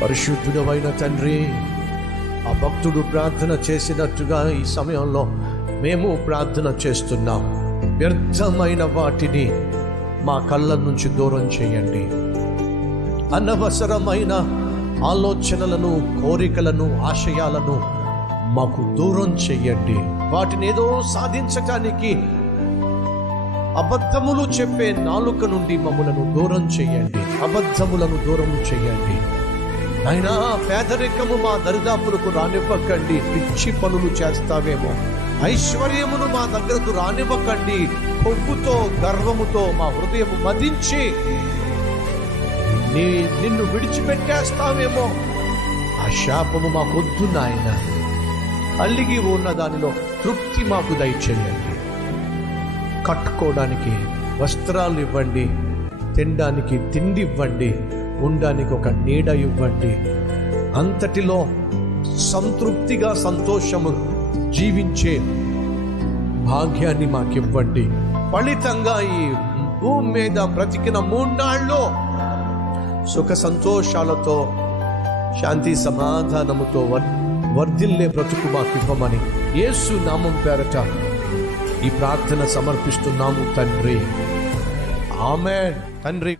పరిశుద్ధుడవైన తండ్రి, ఆ భక్తుడు ప్రార్థన చేసినట్టుగా ఈ సమయంలో మేము ప్రార్థన చేస్తున్నాం. వ్యర్థమైన వాటిని మా కళ్ళ నుంచి దూరం చేయండి. అనవసరమైన ఆలోచనలను, కోరికలను, ఆశయాలను మాకు దూరం చేయండి. వాటిని ఏదో సాధించటానికి అబద్ధములు చెప్పే నాలుక నుండి మమ్మలను దూరం చేయండి. అబద్ధములను దూరం చేయండి. అయినా పేదరికము మా దరిదాపులకు రానివ్వకండి. పిచ్చి పనులు చేస్తావేమో. ఐశ్వర్యమును మా దగ్గరకు రానివ్వకండి. కొవ్వుతో, గర్వముతో మా హృదయము మదించి నిన్ను విడిచిపెట్టేస్తావేమో. ఆ శాపము మాకొద్దు నాయన. అల్లిగి ఉన్న దానిలో తృప్తి మాకు దయచేయండి. కట్టుకోవడానికి వస్త్రాలు ఇవ్వండి, తినడానికి తిండి ఇవ్వండి, ఉండడానికి ఒక నీడ ఇవ్వండి. అంతటిలో సంతృప్తిగా, సంతోషము జీవించే భాగ్యాన్ని మాకివ్వండి. ఫలితంగా ఈ భూమి మీద బ్రతికిన 3 నాళ్ళు సుఖ సంతోషాలతో, శాంతి సమాధానముతో వర్ధిల్లే బ్రతుకు మాకివ్వమని యేసు నామం పేరట ఈ ప్రార్థన సమర్పిస్తున్నాము తండ్రి. ఆమేన్. తండ్రి